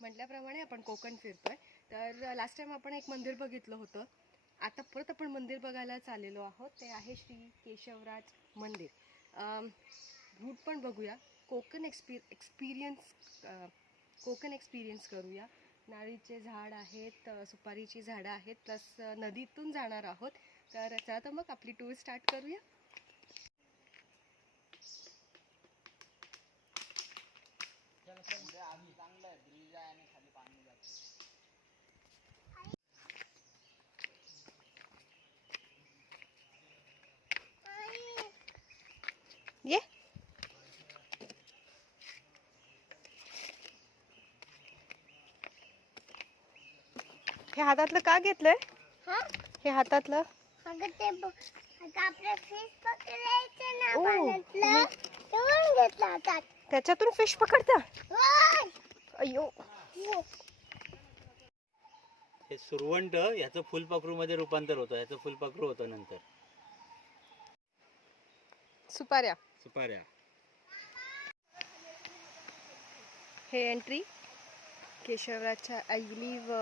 म्हटल्याप्रमाणे आपण कोकण फिरतोय. तर लास्ट टाइम आपण एक मंदिर बघितलं होतं. आता परत आपण मंदिर बघायला चाललेलो आहोत. ते आहे श्री केशवराज मंदिर. रूट पण बघूया. कोकण एक्सपिरियन्स करूया. नारळीचे झाड आहेत, सुपारीची झाडं आहेत, प्लस नदीतून जाणार आहोत. तर चला तर मग आपली टूर स्टार्ट करूया. ये हे हातातलं का घेतलंय? हे हातातलं त्याच्यातून फिश पकडता? अयो, हे सुरवंट याचं फुलपाखरू मध्ये रूपांतर होतं. याचं फुलपाखरू होतं नंतर. सुपाऱ्या. हे एंट्री केशवराजच्या आय बिलीव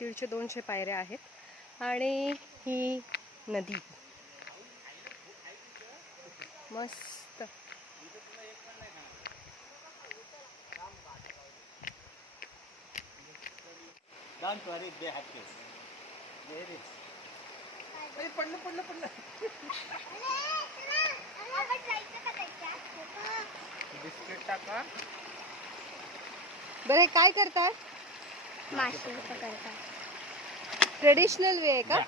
150-200 पायऱ्या आहेत आणि ही नदी मस्त. Don't worry, they have to. There is. पडलं. बिस्किट टाका. बरं, काय करतात? मासे पकडतात. ट्रेडिशनल वे आहे का?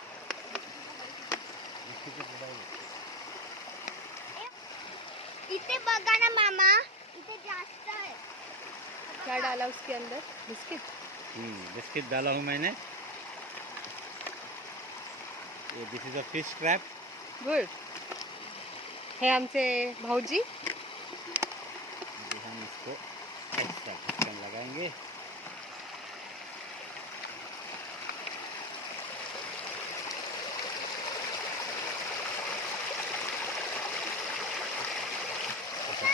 इथे बघा ना मामा, इथे जास्त आहे. क्या डाला उसके अंदर? बिस्किट. बिस्किट डाला हूँ मैंने. ये this is a fish trap. Good. हे आमचे भाऊजी. हम इसको ऐसा ढक्कन लगाएंगे.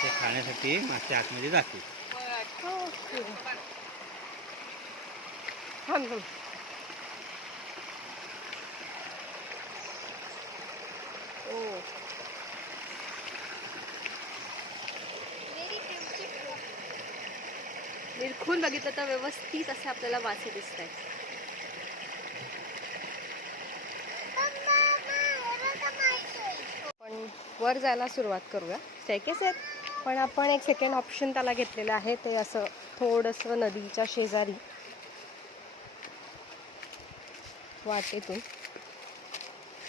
ते खाण्यासाठी मासे आतमध्ये जातील. थांब. निरखून बघितलं तर व्यवस्थित असे आपल्याला मासे दिसत आहेत. पण वर जायला सुरुवात करूया. स्टेअरकेस आहेत, पण आपण एक सेकंड ऑप्शन त्याला घेतलेलं आहे. ते असं थोडंसं नदीच्या शेजारी वाटेतून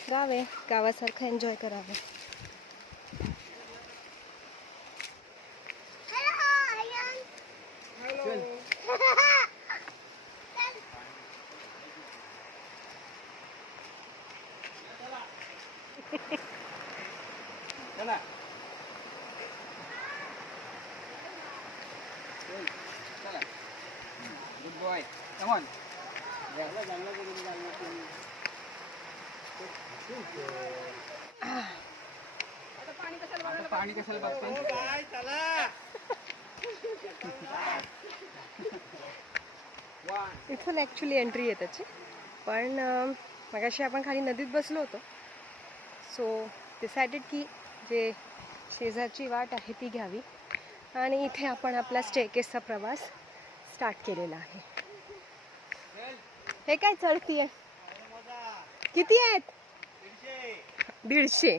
गाव आहे, गावासारखं एन्जॉय करावं. चला. Good boy. Come on. पाणी कशाला बघताय? चला. इथून ॲक्च्युली एंट्री आहे त्याची, पण मगाशी आपण खाली नदीत बसलो होतो. सो डिसाइडेड की जे शेजारची वाट आहे ती घ्यावी आणि इथे आपण आपला स्टेकेसचा प्रवास स्टार्ट केलेला आहे. हे काय चढती आहे? किती आहेत? 150.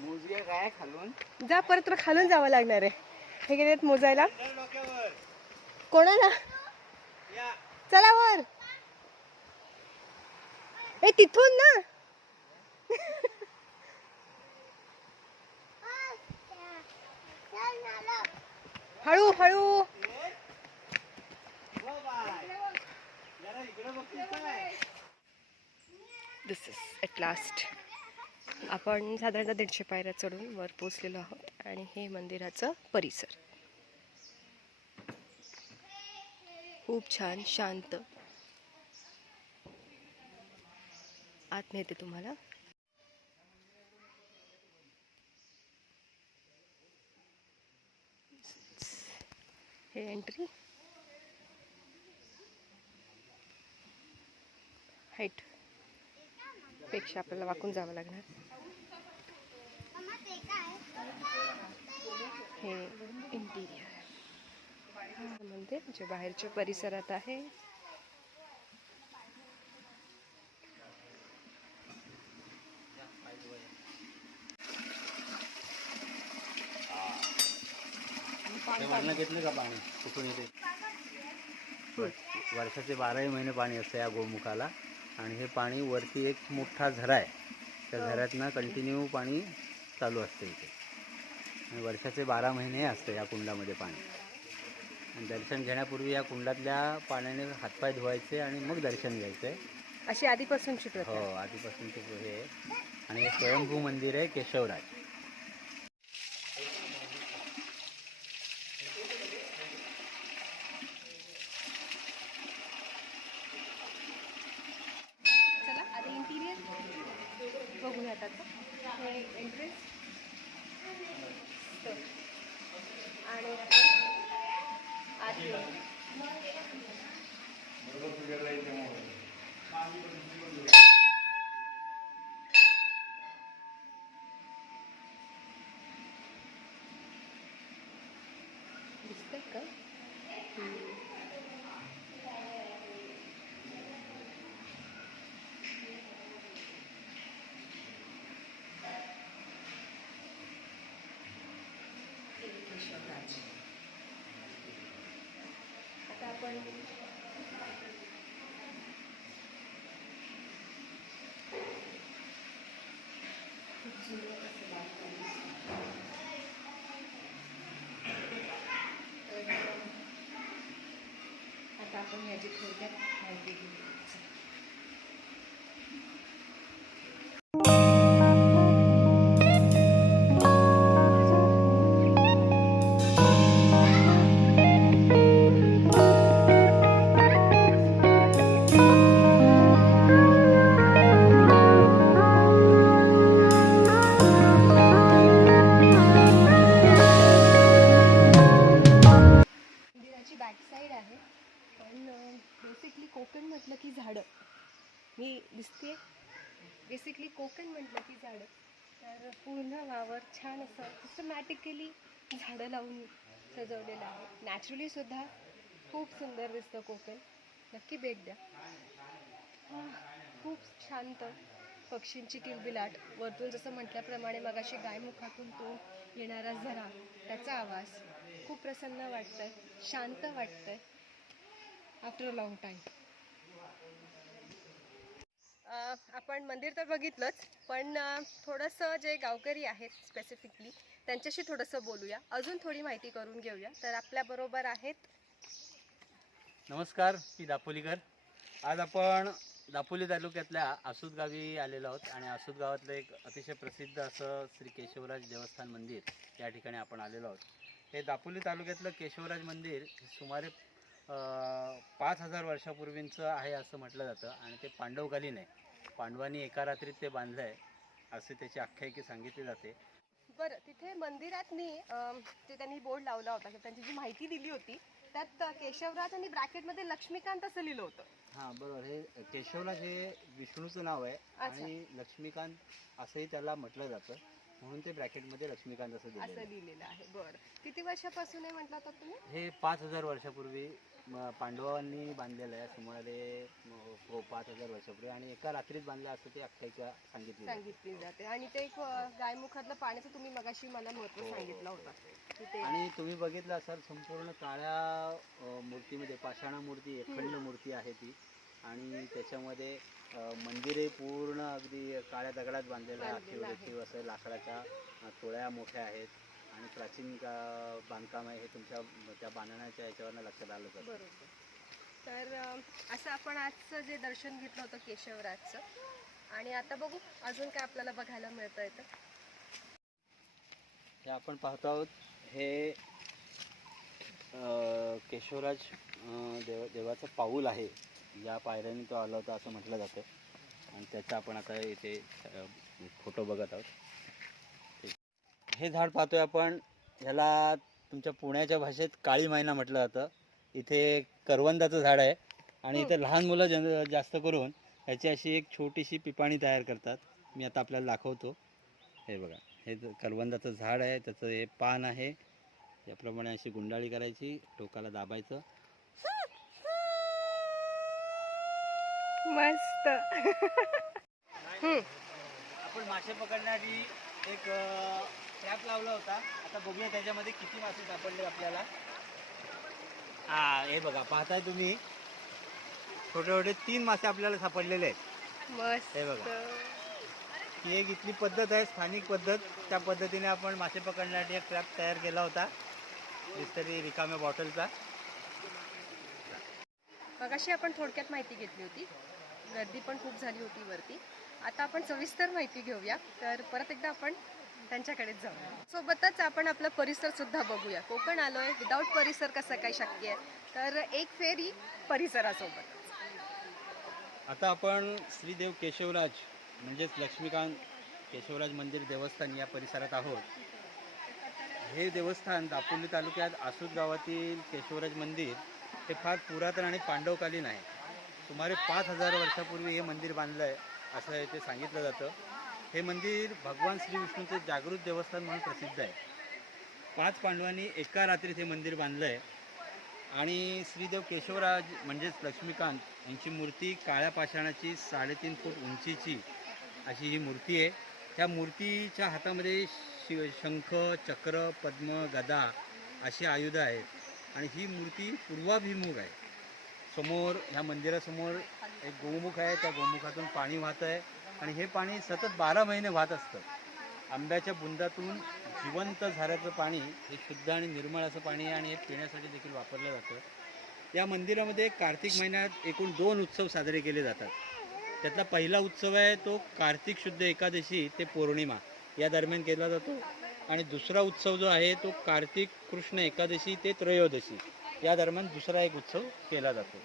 मोजूया काय खालून? जा, परत तुला खालून जावं लागणार आहे. हे किती आहेत मोजायला? कोणाला? चला वर. ए तिथून ना. हळू हळू. दिस इज ॲट लास्ट. आपण साधारणतः 150 पायऱ्या चढून वर पोचलेलो आहोत आणि हे मंदिराचं परिसर खूप छान शांत. आत नेते तुम्हाला. हे एंट्री, हाईट पेक्षा आपल्याला वाकून जावं लागणार. मम्मा ते काय? हे इंटिरियर मंदिर जे बाहेरच्या परिसरात आहे. घेतलं का पाणी कुठून येते? वर्षाचे 12ही महिने पाणी असतं या गोमुखाला. आणि हे पाणी वरती एक मोठा झरा आहे, त्या झऱ्यातनं कंटिन्यू पाणी चालू असतं इथे. आणि वर्षाचे 12 महिने असतं या कुंडामध्ये पाणी. आणि दर्शन घेण्यापूर्वी या कुंडातल्या पाण्याने हातपाय धुवायचे आणि मग दर्शन घ्यायचं आहे. अशी आधीपासूनची प्रथा. हो, आधीपासूनचे हे आहे. आणि हे स्वयंभू मंदिर आहे केशवराज. चला आता इंटिरियर बघूयात. आता हे एंट्रन्स आणि आत येऊ. दिसतंय का? केशवराज. आता आपण आता आपण याची थोडक्यात माहिती घेऊ. मंदिराची बॅक साईड आहे. पण बेसिकली कोकण म्हटलं की झाडं. मी दिसते बेसिकली कोकण म्हटलं की झाडं. तर पूर्ण वावर छान असं सिस्टमॅटिकली झाडं लावून सजवलेलं आहे. नॅचरली सुद्धा खूप सुंदर दिसतं कोकण. नक्की भेट द्या. खूप शांत, पक्षींची किलबिलाट, वरतून जसं म्हटल्याप्रमाणे मगाशी गायमुखातून तो येणारा झरा, त्याचा आवाज खूप प्रसन्न वाटतंय, शांत वाटतंय आफ्टर अ लॉंग टाईम. आपण मंदिर तर बघितलंच, पण थोडंसं जे गावकरी आहेत स्पेसिफिकली त्यांच्याशी थोडंसं बोलूया, अजून थोडी माहिती करून घेऊया. तर आपल्याबरोबर आहेत. नमस्कार, मी दापोलीकर. आज आपण दापोली तालुक्यातल्या आसूद गावी आलेलो आहोत. आणि आसूद गावातलं एक अतिशय प्रसिद्ध असं श्री केशवराज देवस्थान मंदिर या ठिकाणी आपण आलेलो आहोत. हे दापोली तालुक्यातलं केशवराज मंदिर सुमारे 5000 वर्षापूर्वींचं आहे असं म्हटलं जातं. आणि ते पांडवकालीन आहे. पांडवांनी एका रात्रीत ते बांधलं आहे असे त्याची आख्यायिकी सांगितली जाते. बरं, तिथे मंदिरात जे त्यांनी बोर्ड लावला होता, त्यांची जी माहिती दिली होती त्यात केशवराज आणि ब्रॅकेटमध्ये लक्ष्मीकांत असं लिहिलं होतं. हां, बरोबर. हे केशवराज हे विष्णूचं नाव आहे. आणि लक्ष्मीकांत असंही त्याला म्हटलं जातं, म्हणून ते ब्रॅकेटमध्ये लक्ष्मीकांत असं दिलेलं असं आहे. लिहिलेलं आहे. बरं, किती वर्षापासून आहे म्हटलं होतं तुम्ही? हे 5000 वर्षापूर्वी पांडवांनी बांधलेलं आहे. सुमारे 5000 वर्षापूर्वी. आणि एका रात्रीत बांधलं असं ते आख्यायिका सांगितली जाते. आणि ते एक गायमुखातलं पाण्याचं तुम्ही मगाशी मला महत्त्व सांगितलं होतं की ते. आणि तुम्ही बघितलं असाल संपूर्ण काळ्या मूर्तीमध्ये पाषाण अखंड मूर्ती आहे ती. आणि त्याच्यामध्ये मंदिरही पूर्ण अगदी काळ्या दगडात बांधलेलं आहे. असं लाकडाच्या तोळ्या मोठ्या आहेत. आणि प्राचीन बांधकाम आहे हे तुमच्या त्या बांधण्याच्या याच्यावरनं लक्षात आलं जातं. बरोबर. तर असं आपण आजचं जे दर्शन घेतलं होतं केशवराजचं, आणि आता बघू अजून काय आपल्याला बघायला मिळतं आहे. तर हे आपण पाहतो आहोत, हे केशवराज देवाचं पाऊल आहे. या पायऱ्याने तो आला होता असं म्हटलं जातं. आणि त्याचा आपण आता इथे फोटो बघत आहोत. हे झाड पाहतोय आपण, ह्याला तुमच्या पुण्याच्या भाषेत काळी मैना म्हटलं जातं. इथे करवंदाचं झाड आहे आणि इथे लहान मुलं जास्त करून ह्याची अशी एक छोटीशी पिपाणी तयार करतात. मी आता आपल्याला दाखवतो. हे बघा, हे करवंदाचं झाड आहे, त्याचं हे पान आहे. याप्रमाणे अशी गुंडाळी करायची, टोकाला दाबायचं. मस्त. आपण मासे पकडण्याआधी एक ट्रॅप लावला होता. आता बघूया त्याच्यामध्ये किती मासे सापडले आपल्याला. हे बघा, पाहताय तुम्ही, छोटे छोटे 3 मासे आपल्याला सापडलेले आहेत. मस्त. हे बघा, ही एक इथली पद्धत आहे, स्थानिक पद्धत. त्या पद्धतीने आपण मासे पकडण्यासाठी एक ट्रॅप तयार केला होता, तरी रिकाम्या बॉटलचा. मगाशी आपण थोडक्यात माहिती घेतली होती, गर्दी पण खूप झाली होती वरती. आता आपण सविस्तर माहिती घेऊया. तर परत एकदा आपण त्यांच्याकडेच जाऊया. सोबतच आपण आपला परिसर सुद्धा बघूया. कोकण आलोय, विदाऊट परिसर कसं काय शक्य आहे? तर एक फेरी परिसरासोबत. आता आपण श्रीदेव केशवराज म्हणजेच लक्ष्मीकांत केशवराज मंदिर देवस्थान या परिसरात आहोत. हे देवस्थान दापोली तालुक्यात आसूद गावातील केशवराज मंदिर हे फार पुरातन आणि पांडवकालीन आहे. सुमारे 5000 वर्षापूर्वी हे मंदिर बांधलं आहे असं इथे सांगितलं जातं. हे मंदिर भगवान श्री विष्णूचे जागृत देवस्थान म्हणून प्रसिद्ध आहे. 5 पांडवांनी एका रात्रीत हे मंदिर बांधलं आहे आणि श्रीदेव केशवराज म्हणजेच लक्ष्मीकांत यांची मूर्ती काळ्या पाषाणाची 3.5 फूट उंचीची अशी ही मूर्ती आहे. त्या मूर्तीच्या हातामध्ये शंख, चक्र, पद्म, गदा अशी आयुधं आहेत आणि ही मूर्ती पूर्वाभिमुख आहे. समोर ह्या मंदिरासमोर एक गोमुख आहे, त्या गोमुखातून पाणी वाहत आहे आणि हे पाणी सतत 12 महिने वाहत असतं. आंब्याच्या बुंदातून जिवंत झाऱ्याचं पाणी हे शुद्ध आणि निर्मळ असं पाणी आहे आणि हे पिण्यासाठी देखील वापरलं जातं. या मंदिरामध्ये कार्तिक महिन्यात एकूण 2 उत्सव साजरे केले जातात. त्यातला पहिला उत्सव आहे तो कार्तिक शुद्ध एकादशी ते पौर्णिमा या दरम्यान केला जातो आणि दुसरा उत्सव जो आहे तो कार्तिक कृष्ण एकादशी ते त्रयोदशी या दरम्यान दुसरा एक उत्सव केला जातो.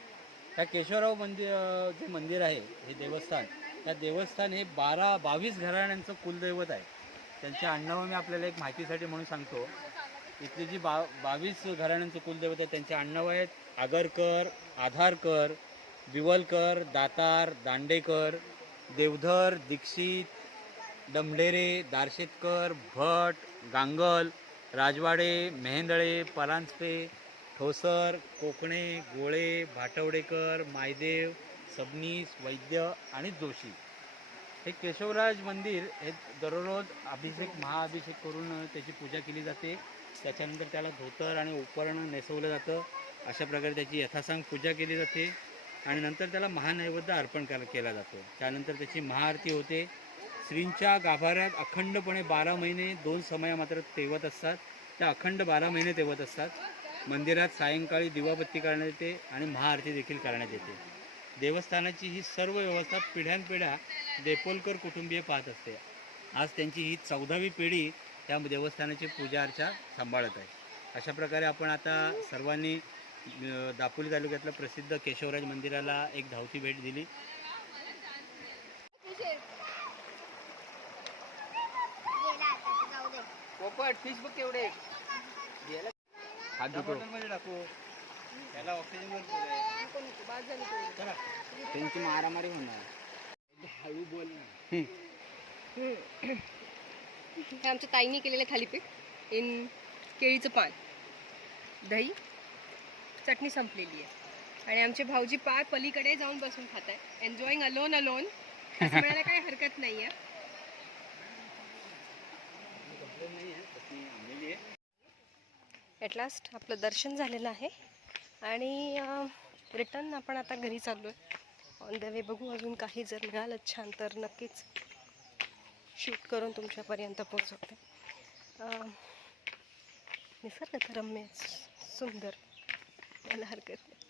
त्या केशवराव जे मंदिर आहे, हे देवस्थान, त्या देवस्थान हे 22 घराण्यांचं कुलदैवत आहे. त्यांच्या आडनावं मी आपल्याला एक माहितीसाठी म्हणून सांगतो. इथली जी 22 घराण्यांचं कुलदैवत आहे त्यांची आडनावं आहेत आगरकर, आधारकर, विवलकर, दातार, दांडेकर, देवधर, दीक्षित, डमढेरे, दारशेतकर, भट, गांगल, राजवाडे, मेहेंदळे, परांजपे, ठोसर, कोकणे, गोळे, भाटवडेकर, मायदेव, सबनीस, वैद्य आणि जोशी. हे केशवराज मंदिर हे दररोज महाअभिषेक करून त्याची पूजा केली जाते. त्याच्यानंतर त्याला धोतर आणि उपरण नेसवलं जातं. अशा प्रकारे त्याची यथासांग पूजा केली जाते आणि नंतर त्याला महानैवेद्य अर्पण केला जातो. त्यानंतर त्याची महाआरती होते. श्रींच्या गाभाऱ्यात अखंडपणे 12 महिने 2 समया मात्र तेवत असतात. त्या अखंड 12 महिने तेवत असतात. मंदिरात सायंकाळी दिवाबत्ती करण्यात येते आणि महाआरती देखील करण्यात येते. देवस्थानाची ही सर्व व्यवस्था पिढ्यानपिढ्या देपोलकर कुटुंबीय पाहत असते. आज त्यांची ही 14वी पिढी त्या देवस्थानाची पूजा अर्चा सांभाळत आहे. अशा प्रकारे आपण आता सर्वांनी दापोली तालुक्यातल्या प्रसिद्ध केशवराज मंदिराला एक धावती भेट दिली. पोपट फिश बघ केवढे हात धुतो टाकू त्याला ऑक्सिजन त्यांची मारामारी होणार. हळू बोल ना. हे आमच्या ताईंनी केलेलं थालीपीठ इन केळीचं पान, दही, चटणी संपलेली आहे आणि आमचे भाऊजी पार पलीकडे जाऊन बसून खात आहे. एन्जॉईंग अलोन असं म्हणायला काही हरकत नाही आहे. ॲट लास्ट आपलं दर्शन झालेलं आहे आणि रिटर्न आपण आता घरी चाललो आहे. ऑन द वे बघू अजून काही जर मिळालं छान तर नक्कीच शूट करून तुमच्यापर्यंत पोहोचवते. निसर्गरम्य सुंदर, मला हरकत नाही.